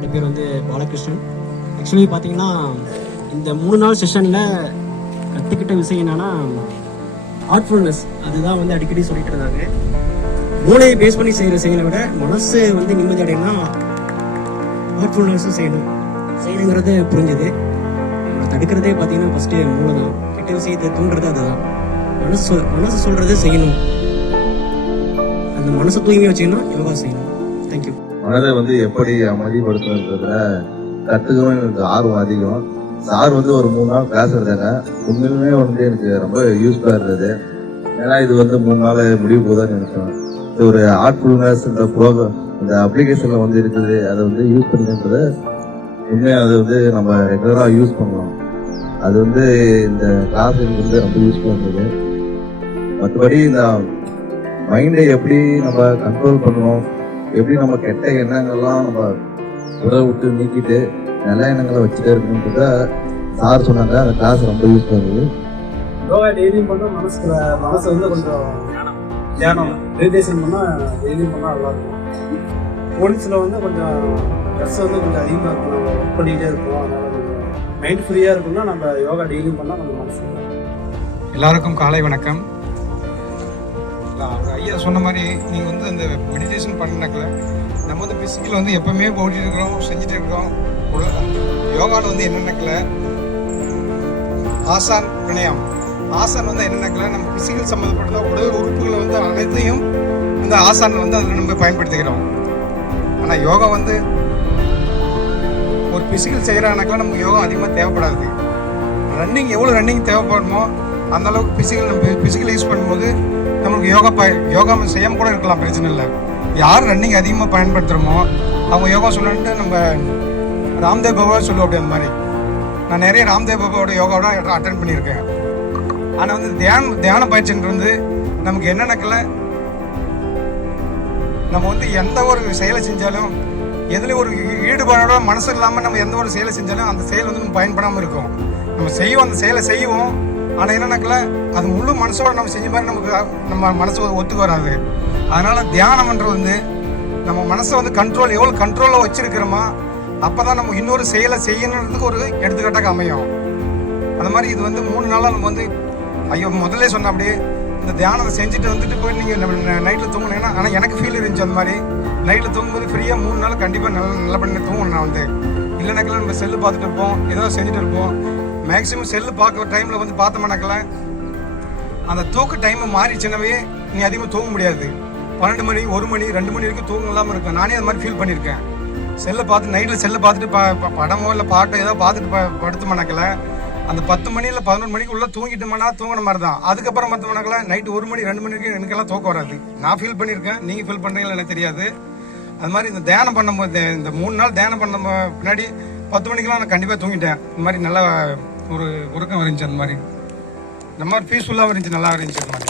என்னோட பேர் வந்து பாலகிருஷ்ணன். ஆக்சுவலி பார்த்தீங்கன்னா இந்த மூணு நாள் செஷனில் கற்றுக்கிட்ட விஷயம் என்னென்னா ஆர்ட்ஃபுல்னஸ் அதுதான் வந்து அடிக்கடி சொல்லிட்டு இருந்தாங்க. மூளையை பேஸ் பண்ணி செய்கிற செயலை விட மனசு வந்து நிம்மதி அடையணும்னா ஆர்ட்ஃபுல்னஸும் செய்யணும். செய்யணுங்கிறது புரிஞ்சுது. நம்மளை தடுக்கிறதே பார்த்தீங்கன்னா ஃபஸ்ட்டு மூளை தான். கெட்ட விஷயத்தை தூண்டுறது அதுதான். மனசு மனசு சொல்கிறதே செய்யணும். அந்த மனசை தூய்மையை வச்சுக்கணும் யோகா செய்யணும். தேங்க்யூ மனதை வந்து எப்படி அமைதிப்படுத்துறதுல கத்துக்கவும் எனக்கு ஆர்வம் அதிகம். சார் வந்து ஒரு மூணு நாள் கிளாஸ் எடுத்தாங்க உண்மையிலுமே வந்து எனக்கு ரொம்ப யூஸ்ஃபுல்லாக இருந்தது. ஏன்னா இது வந்து மூணு நாள் முடிவு போகுதான்னு நினைச்சேன். இது ஒரு ஆர்ட்ஃபுல்னஸ் இந்த ப்ரோக்ராம் இந்த அப்ளிகேஷனில் வந்து இருக்குது. அதை வந்து யூஸ் பண்ணுன்றது உண்மையாக அது வந்து நம்ம ரெகுலராக யூஸ் பண்ணலாம். அது வந்து இந்த கிளாஸ் எனக்கு வந்து ரொம்ப யூஸ்ஃபுல்லாக இருந்தது. மற்றபடி இந்த மைண்டை எப்படி நம்ம கண்ட்ரோல் பண்ணணும்? எப்படி நம்ம கெட்ட எண்ணங்கள்லாம் நம்ம உடலை விட்டு நீக்கிட்டு நல்ல எண்ணங்களை வச்சுட்டே இருக்கணுன்றத சார் சொன்னாங்க அந்த கிளாஸ் ரொம்ப யூஸ் இருந்தது. யோகா டெய்லியும் பண்ணால் மனசு மனசு வந்து கொஞ்சம் தியானம் மெடிடேஷன் பண்ணால் டெய்லியும் பண்ணால் நல்லாயிருக்கும். போலீஸில் வந்து கொஞ்சம் ஸ்ட்ரெஸ் வந்து கொஞ்சம் அதிகமாக இருக்கும். நம்ம ஒர்க் பண்ணிகிட்டே இருக்கோம் அதனால் கொஞ்சம் மைண்ட் ஃப்ரீயாக இருக்கும்னா நம்ம யோகா டெய்லியும் பண்ணால் கொஞ்சம் மனசு. எல்லாருக்கும் காலை வணக்கம். தான் அவங்க ஐயா சொன்ன மாதிரி நீங்கள் வந்து அந்த மெடிடேஷன் பண்ணினாக்கல நம்ம வந்து பிசிக்கல் வந்து எப்பவுமே ஓட்டிட்டு இருக்கிறோம் செஞ்சுட்டு இருக்கிறோம் யோகாவில் வந்து என்னென்னக்கல ஆசான் பிரணயம். ஆசான் வந்து என்னென்னக்கல நம்ம பிசிக்கல் சம்மந்தப்பட்டதாக உடல் உறுப்புகளை வந்து அனைத்தையும் இந்த ஆசான் வந்து அதில் நம்ம பயன்படுத்திக்கிறோம். ஆனால் யோகா வந்து ஒரு பிசிக்கல் செய்கிறானாக்கெல்லாம் நமக்கு யோகா அதிகமாக தேவைப்படாது. ரன்னிங் எவ்வளோ ரன்னிங் தேவைப்படுமோ அந்தளவுக்கு பிசிக்கல் நம்ம பிசிக்கல் யூஸ் பண்ணும்போது நம்மளுக்கு யோகா ப யோகா செய்யாமல் கூட இருக்கலாம் பிரச்சனை இல்லை. யார் ரன்னிங் அதிகமாக பயன்படுத்துகிறோமோ அவங்க யோகா சொல்லணுன்ட்டு நம்ம ராம்தேவ் பாபா சொல்லுவோம் அப்படி அந்த மாதிரி. நான் நிறைய ராம்தேவ் பாபாவோட யோகாவோட அட்டன் பண்ணியிருக்கேன். ஆனால் வந்து தியானம் தியான பயிற்சின்றது வந்து நமக்கு என்னென்னக்கில் நம்ம வந்து எந்த ஒரு செயலை செஞ்சாலும் எதில் ஒரு ஈடுபாடோட மனசு இல்லாமல் நம்ம எந்த ஒரு செயலை செஞ்சாலும் அந்த செயல் வந்து நம்ம பயன்படாமல் இருக்கும். நம்ம செய்வோம் அந்த செயலை செய்வோம். ஆனால் என்னன்னாக்கல அது முழு மனசோட நம்ம செஞ்ச மாதிரி நமக்கு நம்ம மனசு ஒத்துக்கு வராது. அதனால தியானம்ன்றது வந்து நம்ம மனசை வந்து கண்ட்ரோல் எவ்வளோ கண்ட்ரோலில் வச்சுருக்கிறோமோ அப்போ தான் நம்ம இன்னொரு செயலை செய்யணுன்றதுக்கு ஒரு எடுத்துக்காட்டாக அமையும். அது மாதிரி இது வந்து மூணு நாளாக நம்ம வந்து ஐயோ முதல்ல சொன்ன அப்படியே இந்த தியானத்தை செஞ்சுட்டு வந்துட்டு போய் நீங்கள் நைட்டில் தூங்குனீங்கன்னா ஆனால் எனக்கு ஃபீல் இருந்துச்சு அந்த மாதிரி. நைட்டில் தூங்கும்போது ஃப்ரீயாக மூணு நாள் கண்டிப்பாக நல்ல நல்ல பண்ணி தூங்கணும் நான் வந்து. இல்லைனாக்கெல்லாம் நம்ம செல்லு பார்த்துட்டு இருப்போம் ஏதோ செஞ்சுட்டு இருப்போம். மேக்ஸிமம் செல்லு பார்க்குற டைமில் வந்து பார்த்தோம்னாக்கல அந்த தூக்க டைம் மாறிச்சுனாவே நீ அதிகமாக தூங்க முடியாது. பன்னெண்டு மணி ஒரு மணி ரெண்டு மணி வரைக்கும் தூங்க இல்லாமல் இருக்கும் நானே அது மாதிரி ஃபீல் பண்ணியிருக்கேன். செல்லை பார்த்து நைட்டில் செல்லை பார்த்துட்டு ப ப- படமோ இல்லை பாட்டோ ஏதோ பார்த்துட்டு ப படுத்தோம்னாக்கல அந்த பத்து மணி இல்லை பதினொரு மணிக்கு உள்ளே தூங்கிட்டோம்னா தூங்கின மாதிரி தான். அதுக்கப்புறம் பார்த்தோம்னாக்கல நைட்டு ஒரு மணி ரெண்டு மணிக்கு எனக்கெல்லாம் தூக்கம் வராது. நான் ஃபீல் பண்ணியிருக்கேன். நீங்கள் ஃபீல் பண்ணுறீங்களா எனக்கு தெரியாது. அது மாதிரி இந்த தியானம் பண்ணும்போது இந்த மூணு நாள் தியானம் பண்ண பின்னாடி பத்து மணிக்கெல்லாம் நான் கண்டிப்பாக தூங்கிட்டேன். இந்த மாதிரி நல்லா ஒரு உறக்கம் இருந்துச்சு அந்த மாதிரி. இந்த மாதிரி பீஸ்ஃபுல்லாகவும் இருந்துச்சு நல்லா இருந்துச்சு அந்த மாதிரி.